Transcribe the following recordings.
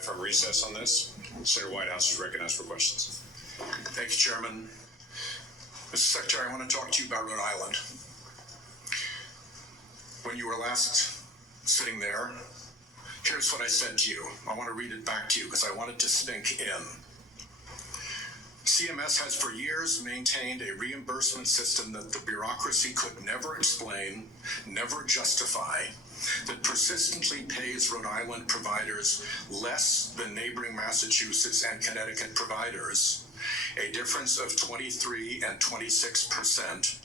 From recess on this, Senator Whitehouse is recognized for questions. Thank you, Chairman. Mr. Secretary, I want to talk to you about Rhode Island. When you were last sitting there, here's what I said to you. I want to read it back to you because I want it to sink in. CMS has for years maintained a reimbursement system that the bureaucracy could never explain, never justify, that persistently pays Rhode Island providers less than neighboring Massachusetts and Connecticut providers, a difference of 23 and 26%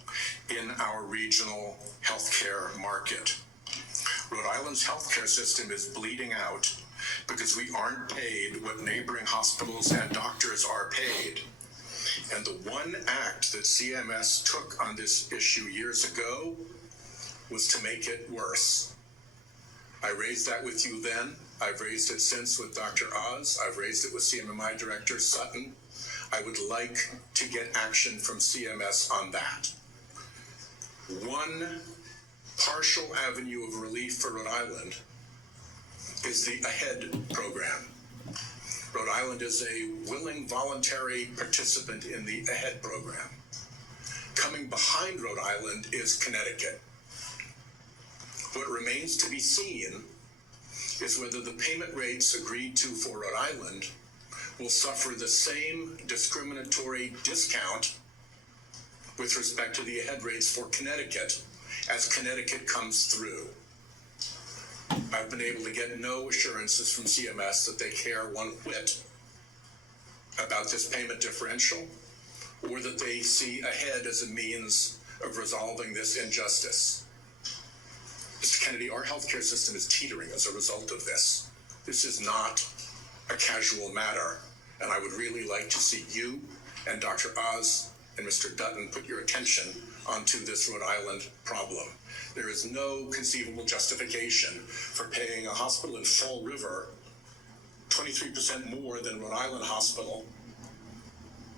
in our regional healthcare market. Rhode Island's healthcare system is bleeding out because we aren't paid what neighboring hospitals and doctors are paid. And the one act that CMS took on this issue years ago was to make it worse. I raised that with you then. I've raised it since with Dr. Oz. I've raised it with CMMI Director Sutton. I would like to get action from CMS on that. One partial avenue of relief for Rhode Island is the AHEAD program. Rhode Island is a willing voluntary participant in the AHEAD program. Coming behind Rhode Island is Connecticut. What remains to be seen is whether the payment rates agreed to for Rhode Island will suffer the same discriminatory discount with respect to the AHEAD rates for Connecticut as Connecticut comes through. I've been able to get no assurances from CMS that they care one whit about this payment differential or that they see AHEAD as a means of resolving this injustice. Mr. Kennedy, our healthcare system is teetering as a result of this. This is not a casual matter, and I would really like to see you and Dr. Oz and Mr. Dutton put your attention onto this Rhode Island problem. There is no conceivable justification for paying a hospital in Fall River 23% more than Rhode Island Hospital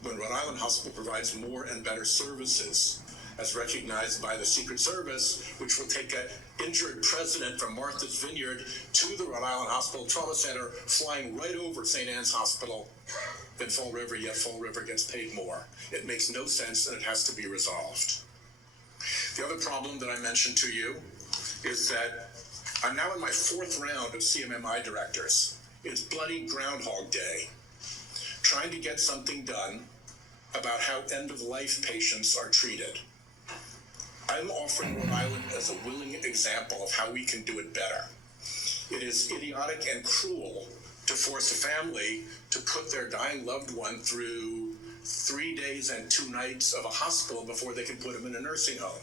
when Rhode Island Hospital provides more and better services, as recognized by the Secret Service, which will take an injured president from Martha's Vineyard to the Rhode Island Hospital Trauma Center, flying right over St. Anne's Hospital than Fall River, yet Fall River gets paid more. It makes no sense, and it has to be resolved. The other problem that I mentioned to you is that I'm now in my fourth round of CMMI directors. It's bloody Groundhog Day, trying to get something done about how end-of-life patients are treated. I'm offering Rhode Island as a willing example of how we can do it better. It is idiotic and cruel to force a family to put their dying loved one through 3 days and 2 nights of a hospital before they can put him in a nursing home.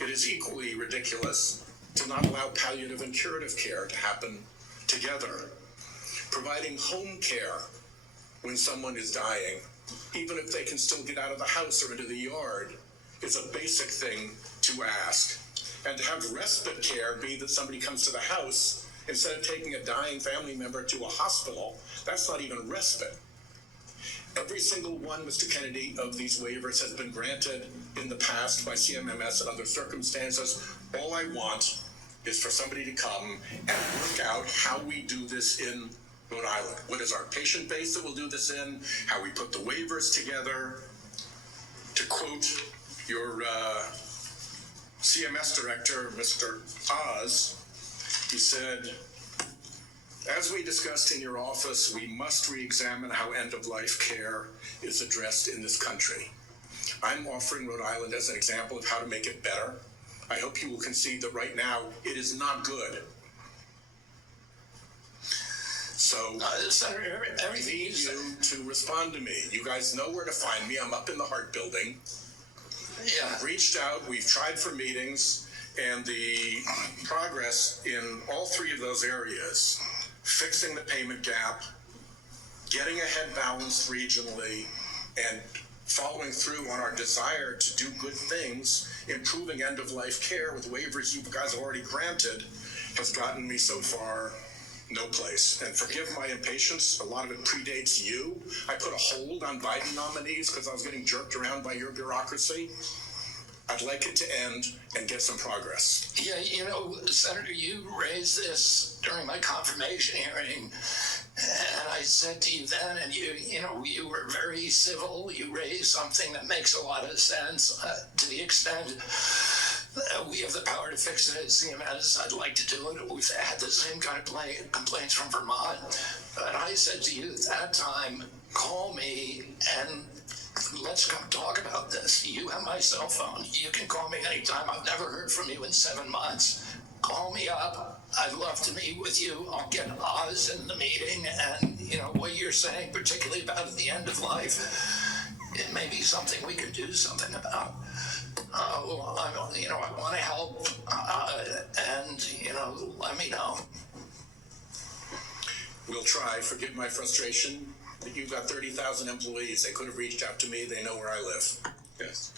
It is equally ridiculous to not allow palliative and curative care to happen together. Providing home care when someone is dying, even if they can still get out of the house or into the yard, is a basic thing to ask. And to have respite care be that somebody comes to the house instead of taking a dying family member to a hospital, that's not even respite. Every single one, Mr. Kennedy, of these waivers has been granted in the past by CMMS and other circumstances. All I want is for somebody to come and work out how we do this in Rhode Island. What is our patient base that we'll do this in? How we put the waivers together? To quote your CMS director, Mr. Oz, he said, as we discussed in your office, we must re-examine how end-of-life care is addressed in this country. I'm offering Rhode Island as an example of how to make it better. I hope you will concede that right now it is not good. So, Senator, everything I need you to respond to me. You guys know where to find me. I'm up in the Hart Building. Yeah. I've reached out. We've tried for meetings, and the progress in all 3 of those areas, fixing the payment gap, getting ahead balanced regionally, and following through on our desire to do good things, improving end-of-life care with waivers you guys have already granted, has gotten me so far no place. And forgive my impatience, a lot of it predates you. I put a hold on Biden nominees because I was getting jerked around by your bureaucracy. I'd like it to end and get some progress. Yeah, you know, Senator, you raised this during my confirmation hearing said to you then, and you were very civil. You raised something that makes a lot of sense to the extent that we have the power to fix it at CMS. I'd like to do it. We've had the same kind of complaints from Vermont. But I said to you at that time, call me and let's come talk about this. You have my cell phone. You can call me anytime. I've never heard from you in 7 months. Call me up. I'd love to meet with you. I'll get Oz in the meeting, and what you're saying, particularly about the end of life, it may be something we can do something about. I want to help, and let me know. We'll try. Forgive my frustration. But you've got 30,000 employees. They could have reached out to me. They know where I live. Yes.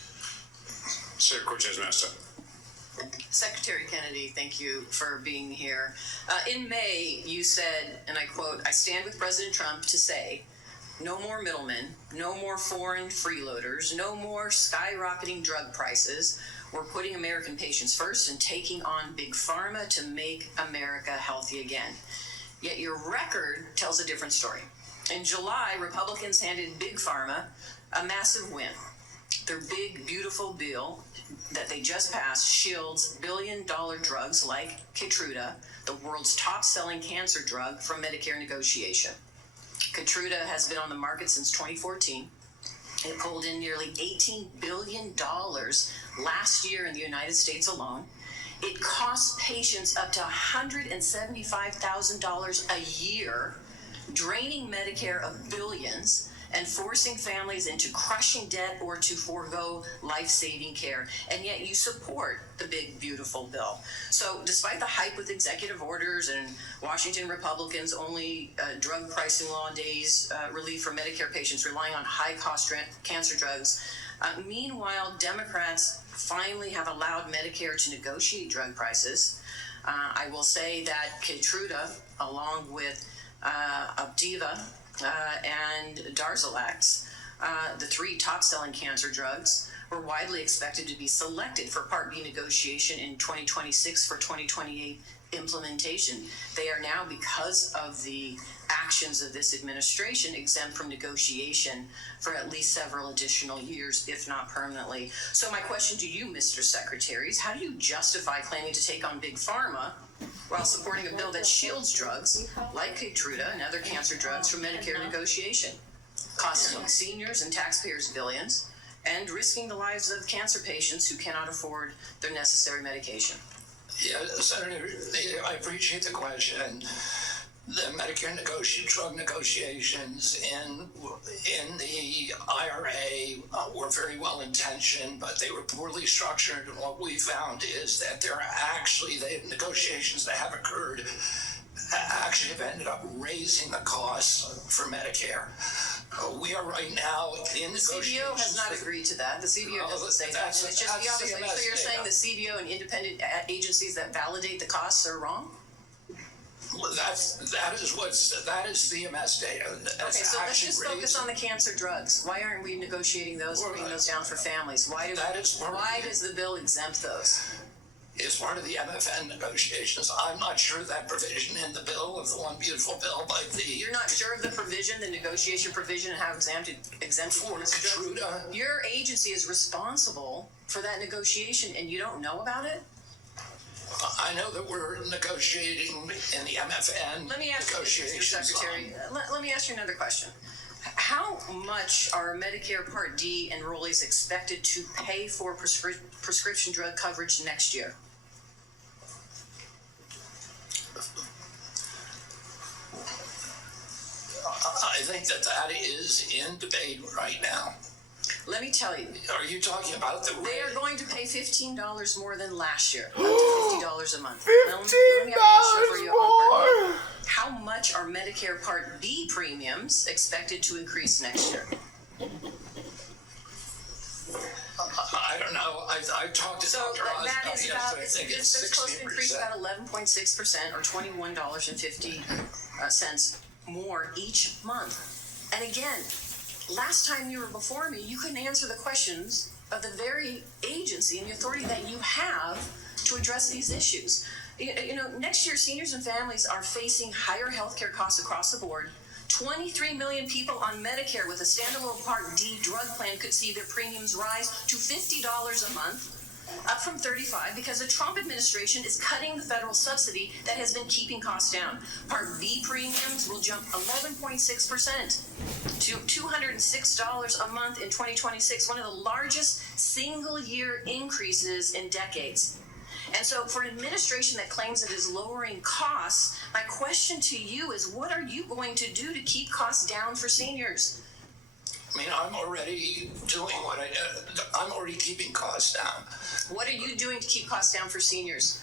Senator Cortez Masto. Secretary Kennedy, thank you for being here. In May, you said, and I quote, "I stand with President Trump to say, no more middlemen, no more foreign freeloaders, no more skyrocketing drug prices. We're putting American patients first and taking on big pharma to make America healthy again." Yet your record tells a different story. In July, Republicans handed Big Pharma a massive win. Their big, beautiful bill that they just passed shields billion-dollar drugs like Keytruda, the world's top-selling cancer drug, from Medicare negotiation. Keytruda has been on the market since 2014. It pulled in nearly $18 billion last year in the United States alone. It costs patients up to $175,000 a year, draining Medicare of billions and forcing families into crushing debt or to forego life-saving care. And yet you support the big, beautiful bill. So despite the hype with executive orders and Washington Republicans only drug pricing law days, relief for Medicare patients relying on high-cost cancer drugs, meanwhile, Democrats finally have allowed Medicare to negotiate drug prices. I will say that Keytruda, along with Opdivo and Darzalex, the three top-selling cancer drugs, were widely expected to be selected for Part B negotiation in 2026 for 2028 implementation. They are now, because of the actions of this administration, exempt from negotiation for at least several additional years, if not permanently. So my question to you, Mr. Secretary, is how do you justify claiming to take on Big Pharma while supporting a bill that shields drugs like Keytruda and other cancer drugs from Medicare negotiation, costing seniors and taxpayers billions, and risking the lives of cancer patients who cannot afford their necessary medication? Yeah, Senator, I appreciate the question. The Medicare drug negotiations in the IRA were very well intentioned, but they were poorly structured. And what we found is that the negotiations that have occurred actually have ended up raising the costs for Medicare. We are right now in negotiations. The CBO has not agreed to that. The CBO doesn't say that. And it's just the opposite. So you're saying the CBO and independent agencies that validate the costs are wrong? Well, that is CMS data. Okay, so let's just focus on the cancer drugs. Why aren't we negotiating those, bringing those down for families? Why does the bill exempt those? It's part of the MFN negotiations. I'm not sure that provision in the bill, of the one beautiful bill, but You're not sure of the provision, the negotiation provision, and how exempted for Keytruda? Your agency is responsible for that negotiation, and you don't know about it? I know that we're negotiating in the MFN Let me ask you, Mr. Secretary, let me ask you another question. How much are Medicare Part D enrollees expected to pay for prescription drug coverage next year? I think that is in debate right now. Let me tell you. Are you talking about the rate? They are going to pay $15 more than last year, up to $50 a month. $15 more! How much are Medicare Part B premiums expected to increase next year? I don't know. I've talked to Dr. Oz about it. I think it's 60%. Supposed to increase about 11.6% or $21.50 more each month. And again, last time you were before me, you couldn't answer the questions of the very agency and the authority that you have to address these issues. Next year, seniors and families are facing higher healthcare costs across the board, 23 million people on Medicare with a standalone Part D drug plan could see their premiums rise to $50 a month, up from $35, because the Trump administration is cutting the federal subsidy that has been keeping costs down. Part B premiums will jump 11.6% to $206 a month in 2026, one of the largest single-year increases in decades. And so for an administration that claims it is lowering costs, my question to you is, what are you going to do to keep costs down for seniors? I mean, I'm already doing I'm already keeping costs down. What are you doing to keep costs down for seniors?